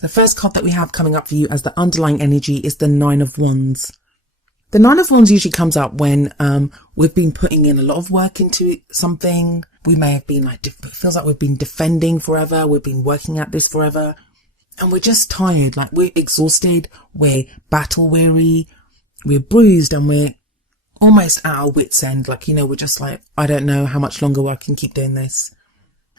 The first card that we have coming up for you as the underlying energy is the Nine of Wands. The Nine of Wands usually comes up when we've been putting in a lot of work into something. We may have been it feels like we've been defending forever. We've been working at this forever. And we're just tired. Like, we're exhausted. We're battle weary. We're bruised and we're almost at our wit's end. Like, we're just like, I don't know how much longer I can keep doing this.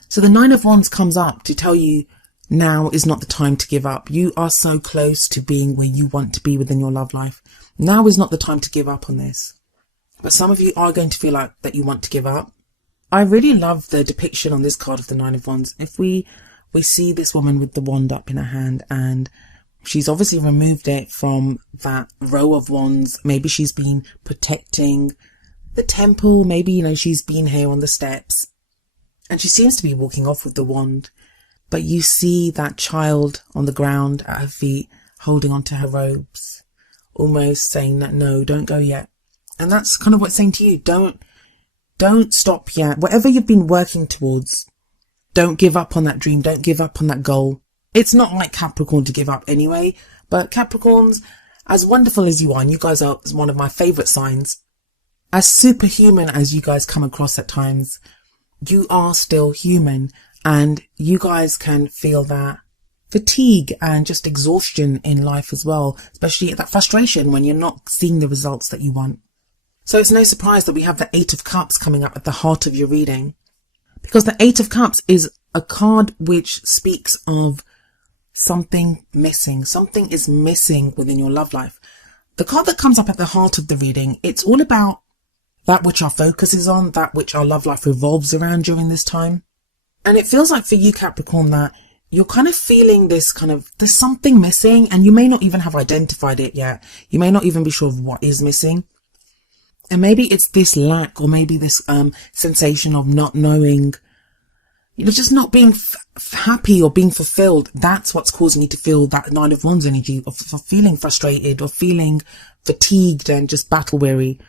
So the Nine of Wands comes up to tell you now is not the time to give up. You are so close to being where you want to be within your love life. Now is not the time to give up on this. But some of you are going to feel like that you want to give up. I really love the depiction on this card of the Nine of Wands. If we see this woman with the wand up in her hand, and she's obviously removed it from that row of wands. Maybe she's been protecting the temple. Maybe, she's been here on the steps and she seems to be walking off with the wand. But you see that child on the ground at her feet holding onto her robes, almost saying that, no, don't go yet. And that's kind of what's saying to you. Don't stop yet. Whatever you've been working towards, don't give up on that dream. Don't give up on that goal. It's not like Capricorn to give up anyway, but Capricorns, as wonderful as you are, and you guys are one of my favourite signs, as superhuman as you guys come across at times, you are still human, and you guys can feel that fatigue and just exhaustion in life as well, especially that frustration when you're not seeing the results that you want. So it's no surprise that we have the Eight of Cups coming up at the heart of your reading, because the Eight of Cups is a card which speaks of something missing. Something is missing within your love life. The card that comes up at the heart of the reading, it's all about that which our focus is on, that which our love life revolves around during this time. And it feels like for you, Capricorn, that you're kind of feeling this there's something missing, and you may not even have identified it yet. You may not even be sure of what is missing. And maybe it's this lack, or maybe this sensation of not knowing, just not being happy or being fulfilled. That's what's causing you to feel that Nine of Wands energy of feeling frustrated or feeling fatigued and just battle weary.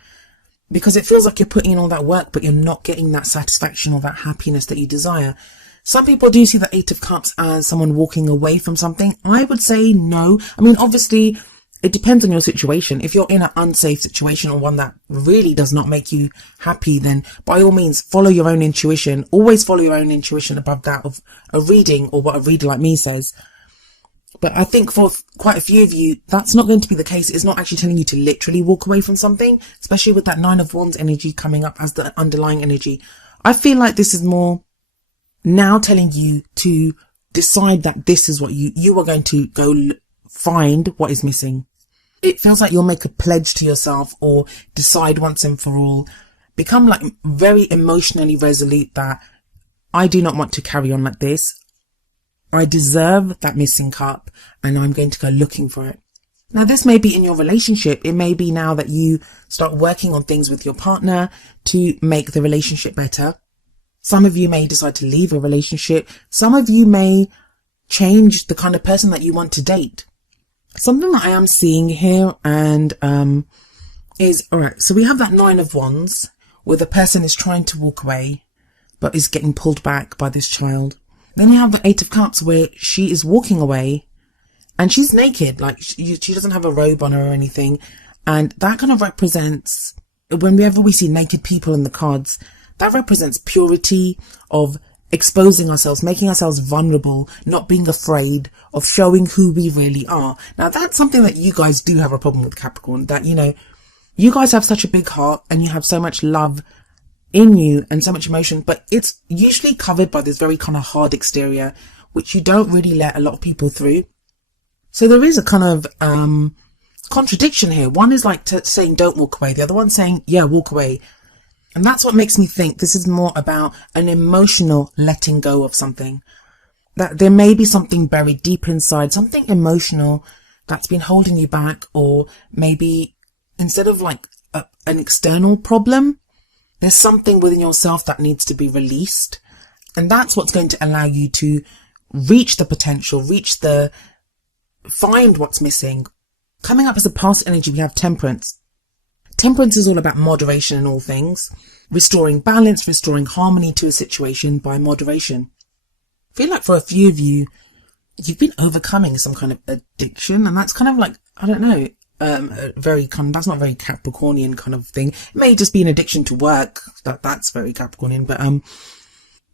Because it feels like you're putting in all that work, but you're not getting that satisfaction or that happiness that you desire. Some people do see the Eight of Cups as someone walking away from something. I would say no. I mean, obviously, it depends on your situation. If you're in an unsafe situation or one that really does not make you happy, then by all means, follow your own intuition. Always follow your own intuition above that of a reading or what a reader like me says. But I think for quite a few of you, that's not going to be the case. It's not actually telling you to literally walk away from something, especially with that Nine of Wands energy coming up as the underlying energy. I feel like this is more now telling you to decide that this is what you are going to go find what is missing. It feels like you'll make a pledge to yourself or decide once and for all, become like very emotionally resolute that I do not want to carry on like this. I deserve that missing cup and I'm going to go looking for it. Now, this may be in your relationship. It may be now that you start working on things with your partner to make the relationship better. Some of you may decide to leave a relationship. Some of you may change the kind of person that you want to date. Something that I am seeing here and is, alright, so we have that Nine of Wands where the person is trying to walk away but is getting pulled back by this child. Then you have the Eight of Cups where she is walking away and she's naked, like she doesn't have a robe on her or anything. And that kind of represents, whenever we see naked people in the cards, that represents purity of exposing ourselves, making ourselves vulnerable, not being afraid of showing who we really are. Now, that's something that you guys do have a problem with, Capricorn, that, you guys have such a big heart and you have so much love in you and so much emotion, but it's usually covered by this very kind of hard exterior, which you don't really let a lot of people through. So there is a kind of contradiction here. One is like saying don't walk away. The other one saying, yeah, walk away. And that's what makes me think this is more about an emotional letting go of something. That there may be something buried deep inside, something emotional that's been holding you back, or maybe instead of like an external problem, there's something within yourself that needs to be released. And that's what's going to allow you to reach the potential, find what's missing. Coming up as a past energy, we have Temperance. Temperance is all about moderation in all things, restoring balance, restoring harmony to a situation by moderation. I feel like for a few of you, you've been overcoming some kind of addiction, and that's kind of like, I don't know, that's not very Capricornian kind of thing. It may just be an addiction to work. That's very Capricornian, but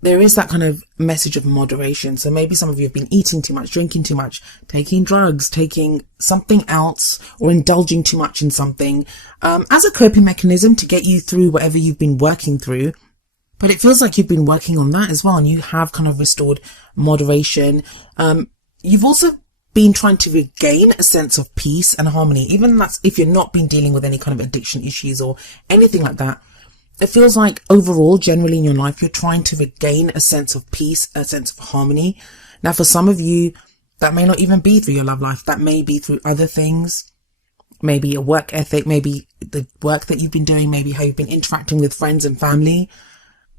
there is that kind of message of moderation. So maybe some of you have been eating too much, drinking too much, taking drugs, taking something else, or indulging too much in something, as a coping mechanism to get you through whatever you've been working through. But it feels like you've been working on that as well, and you have kind of restored moderation. You've also been trying to regain a sense of peace and harmony, even that's if you're not been dealing with any kind of addiction issues or anything like that. It feels like overall, generally in your life, you're trying to regain a sense of peace, a sense of harmony. Now, for some of you, that may not even be through your love life. That may be through other things. Maybe your work ethic, maybe the work that you've been doing, maybe how you've been interacting with friends and family,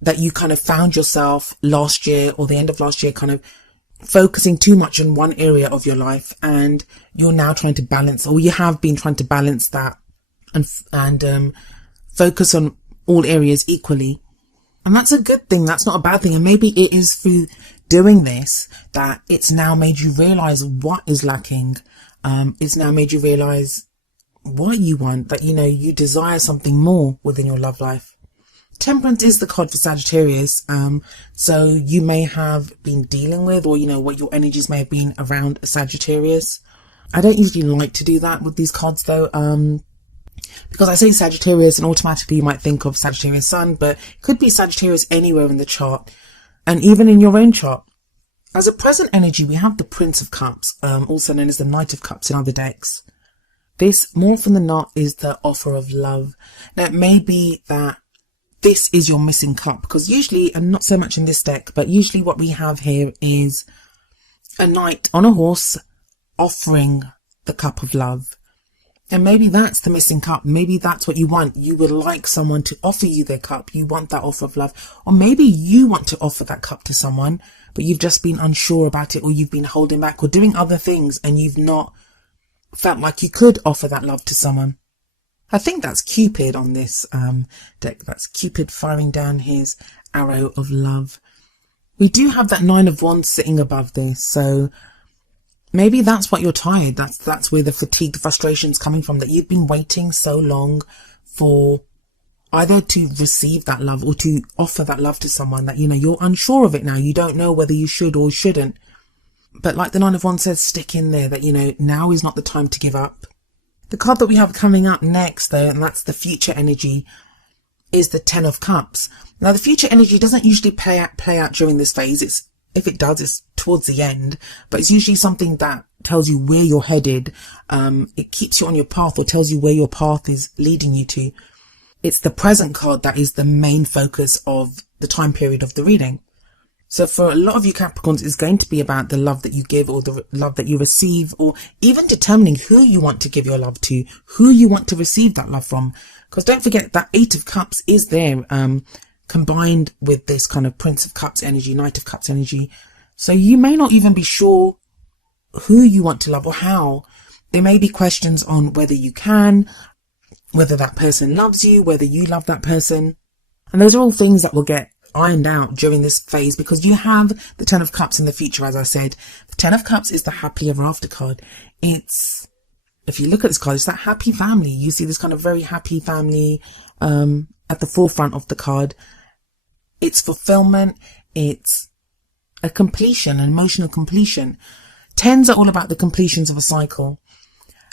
that you kind of found yourself last year or the end of last year kind of focusing too much on one area of your life, and you're now trying to balance, or you have been trying to balance that and focus on all areas equally. And that's a good thing. That's not a bad thing. And maybe it is through doing this that it's now made you realize what is lacking. It's now made you realize what you want, that, you know, you desire something more within your love life. Temperance is the card for Sagittarius. So you may have been dealing with, or, you know, what your energies may have been around a Sagittarius. I don't usually like to do that with these cards though. Because I say Sagittarius and automatically you might think of Sagittarius Sun, but it could be Sagittarius anywhere in the chart and even in your own chart. As a present energy, we have the Prince of Cups, also known as the Knight of Cups in other decks. This, more often than not, is the offer of love. Now, it may be that this is your missing cup, because usually, and not so much in this deck, but usually what we have here is a knight on a horse offering the cup of love. And maybe that's the missing cup. Maybe that's what you want. You would like someone to offer you their cup. You want that offer of love. Or maybe you want to offer that cup to someone, but you've just been unsure about it, or you've been holding back or doing other things, and you've not felt like you could offer that love to someone. I think that's Cupid on this deck. That's Cupid firing down his arrow of love. We do have that Nine of Wands sitting above this, so maybe that's what you're tired. That's where the fatigue, the frustration's coming from, that you've been waiting so long for either to receive that love or to offer that love to someone, that, you know, you're unsure of it now. You don't know whether you should or shouldn't. But like the Nine of Wands says, stick in there, that, you know, now is not the time to give up. The card that we have coming up next, though, and that's the future energy, is the Ten of Cups. Now, the future energy doesn't usually play out during this phase. If it does, it's towards the end, but it's usually something that tells you where you're headed. It keeps you on your path, or tells you where your path is leading you to. It's the present card that is the main focus of the time period of the reading. So for a lot of you Capricorns, it's going to be about the love that you give, or the love that you receive, or even determining who you want to give your love to, who you want to receive that love from. Because don't forget that Eight of Cups is there, combined with this kind of Prince of Cups energy, Knight of Cups energy. So you may not even be sure who you want to love or how. There may be questions on whether you can, whether that person loves you, whether you love that person. And those are all things that will get ironed out during this phase, because you have the Ten of Cups in the future. As I said, the Ten of Cups is the happy ever after card. It's, if you look at this card, it's that happy family. You see this kind of very happy family at the forefront of the card. It's fulfillment. It's a completion, an emotional completion. Tens are all about the completions of a cycle.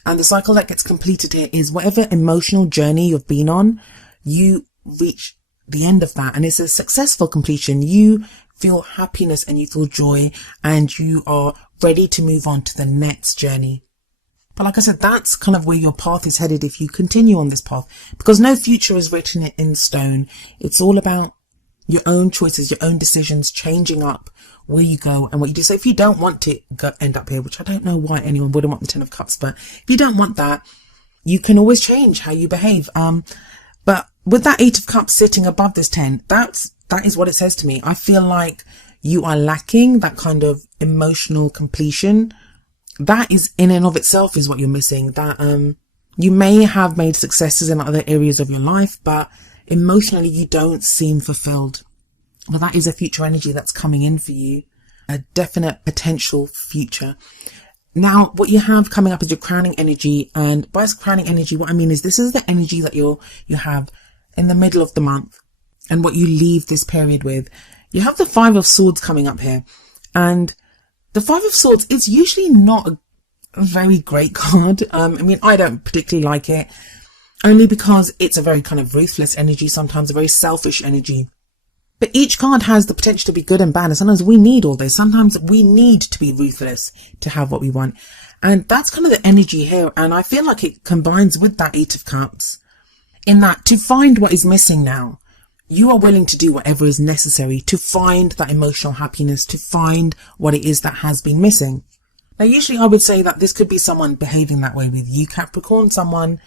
And the cycle that gets completed here is whatever emotional journey you've been on, you reach the end of that, and it's a successful completion. You feel happiness and you feel joy, and you are ready to move on to the next journey. But like I said, that's kind of where your path is headed if you continue on this path, because no future is written in stone. It's all about your own choices, your own decisions, changing up where you go and what you do. So if you don't want to end up here, which I don't know why anyone wouldn't want the Ten of Cups, but if you don't want that, you can always change how you behave. But with that Eight of Cups sitting above this 10, that is what it says to me. I feel like you are lacking that kind of emotional completion. That is in and of itself is what you're missing. That you may have made successes in other areas of your life, but emotionally you don't seem fulfilled. Well, that is a future energy that's coming in for you. a definite potential future. Now, what you have coming up is your crowning energy. And by crowning energy, what I mean is this is the energy that you have in the middle of the month and what you leave this period with. You have the Five of Swords coming up here. And the Five of Swords is usually not a very great card. I mean, I don't particularly like it, only because it's a very kind of ruthless energy, sometimes a very selfish energy. But each card has the potential to be good and bad, and sometimes we need all this. Sometimes we need to be ruthless to have what we want. And that's kind of the energy here, and I feel like it combines with that Eight of Cups, in that to find what is missing now, you are willing to do whatever is necessary to find that emotional happiness, to find what it is that has been missing. Now, usually I would say that this could be someone behaving that way with you, Capricorn, someone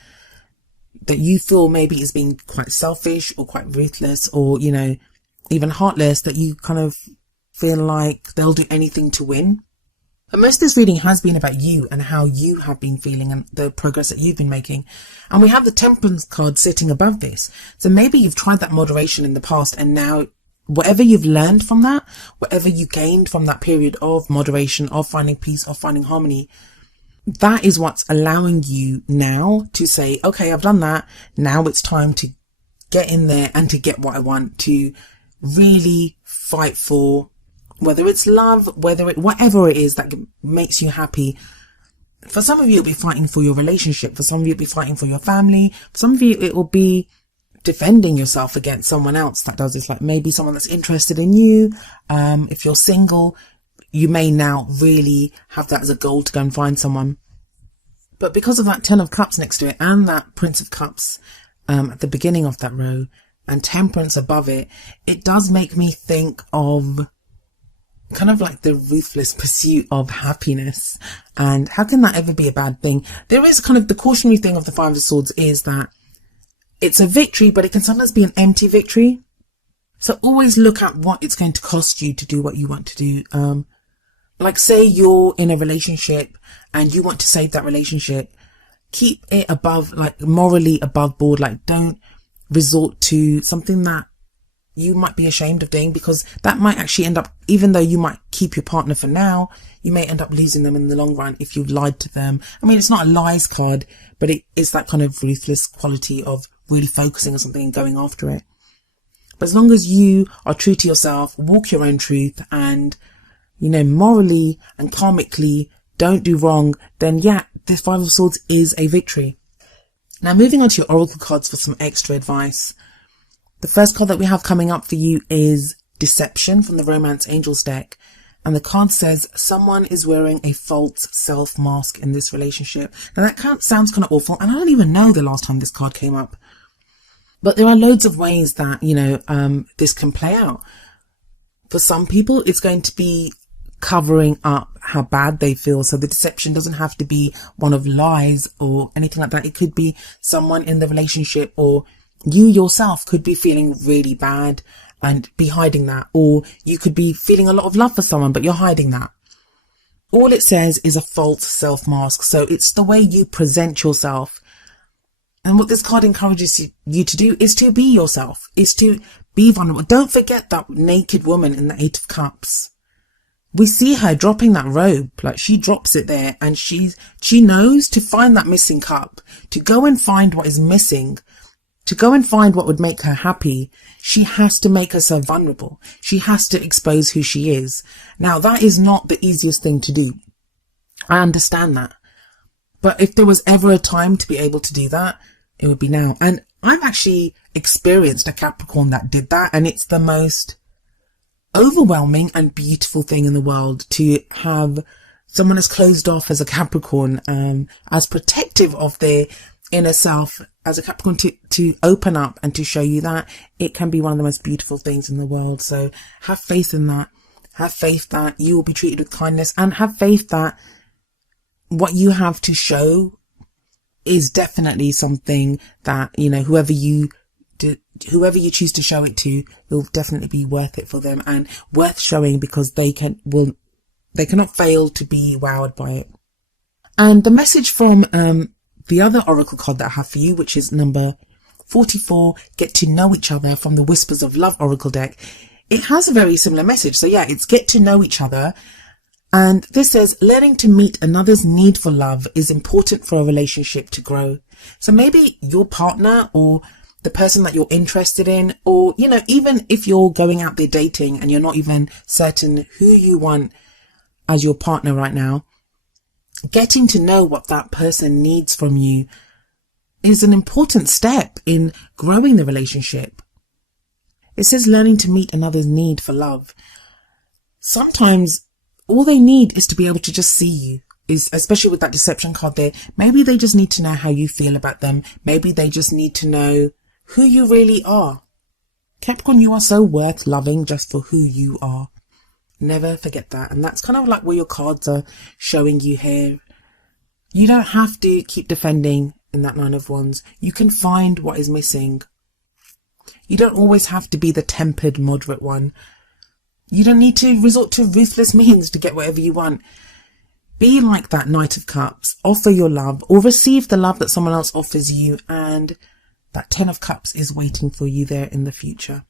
that you feel maybe is being quite selfish or quite ruthless or, you know, even heartless, that you kind of feel like they'll do anything to win. But most of this reading has been about you and how you have been feeling and the progress that you've been making. And we have the Temperance card sitting above this. So maybe you've tried that moderation in the past, and now whatever you've learned from that, whatever you gained from that period of moderation, of finding peace, of finding harmony, that is what's allowing you now to say, okay, I've done that. Now it's time to get in there and to get what I want, to really fight for, whether it's love, whatever it is that makes you happy. For some of you, it'll be fighting for your relationship. For some of you, it'll be fighting for your family. For some of you, it will be defending yourself against someone else that does this, like maybe someone that's interested in you. If you're single, you may now really have that as a goal to go and find someone. But because of that Ten of Cups next to it and that Prince of Cups at the beginning of that row and Temperance above it, it does make me think of kind of like the ruthless pursuit of happiness. And how can that ever be a bad thing? There is kind of the cautionary thing of the Five of Swords is that it's a victory, but it can sometimes be an empty victory. So always look at what it's going to cost you to do what you want to do. Like say you're in a relationship and you want to save that relationship, keep it above, like morally above board. Like don't resort to something that you might be ashamed of doing, because that might actually end up, even though you might keep your partner for now, you may end up losing them in the long run if you've lied to them. I mean, it's not a lies card, but it is that kind of ruthless quality of really focusing on something and going after it. But as long as you are true to yourself, walk your own truth, and, you know, morally and karmically don't do wrong, then yeah, this Five of Swords is a victory. Now moving on to your oracle cards for some extra advice. The first card that we have coming up for you is Deception from the Romance Angels deck. And the card says, someone is wearing a false self mask in this relationship. Now that sounds kind of awful, and I don't even know the last time this card came up. But there are loads of ways that, you know, this can play out. For some people, it's going to be covering up how bad they feel. So the deception doesn't have to be one of lies or anything like that. It could be someone in the relationship, or you yourself could be feeling really bad and be hiding that. Or you could be feeling a lot of love for someone, but you're hiding that. All it says is a false self mask. So it's the way you present yourself. And what this card encourages you to do is to be yourself, is to be vulnerable. Don't forget that naked woman in the Eight of Cups. We see her dropping that robe, like she drops it there, and she knows to find that missing cup, to go and find what is missing, to go and find what would make her happy. She has to make herself vulnerable. She has to expose who she is. Now, that is not the easiest thing to do. I understand that. But if there was ever a time to be able to do that, it would be now. And I've actually experienced a Capricorn that did that, and it's the most overwhelming and beautiful thing in the world to have someone as closed off as a Capricorn, as protective of their inner self as a Capricorn, to open up and to show you that it can be one of the most beautiful things in the world. So have faith in that. Have faith that you will be treated with kindness, and have faith that what you have to show is definitely something that, you know, whoever you choose to show it to will definitely be worth it for them, and worth showing, because they cannot fail to be wowed by it. And the message from the other oracle card that I have for you, which is number 44, Get to Know Each Other, from the Whispers of Love oracle deck, it has a very similar message. So yeah, it's get to know each other. And this says learning to meet another's need for love is important for a relationship to grow. So maybe your partner or the person that you're interested in, or, you know, even if you're going out there dating and you're not even certain who you want as your partner right now, getting to know what that person needs from you is an important step in growing the relationship. It says learning to meet another's need for love. Sometimes all they need is to be able to just see you, is especially with that deception card there. Maybe they just need to know how you feel about them. Maybe they just need to know who you really are. Capricorn, you are so worth loving just for who you are. Never forget that. And that's kind of like what your cards are showing you here. You don't have to keep defending in that Nine of Wands. You can find what is missing. You don't always have to be the tempered, moderate one. You don't need to resort to ruthless means to get whatever you want. Be like that Knight of Cups. Offer your love or receive the love that someone else offers you, and that Ten of Cups is waiting for you there in the future.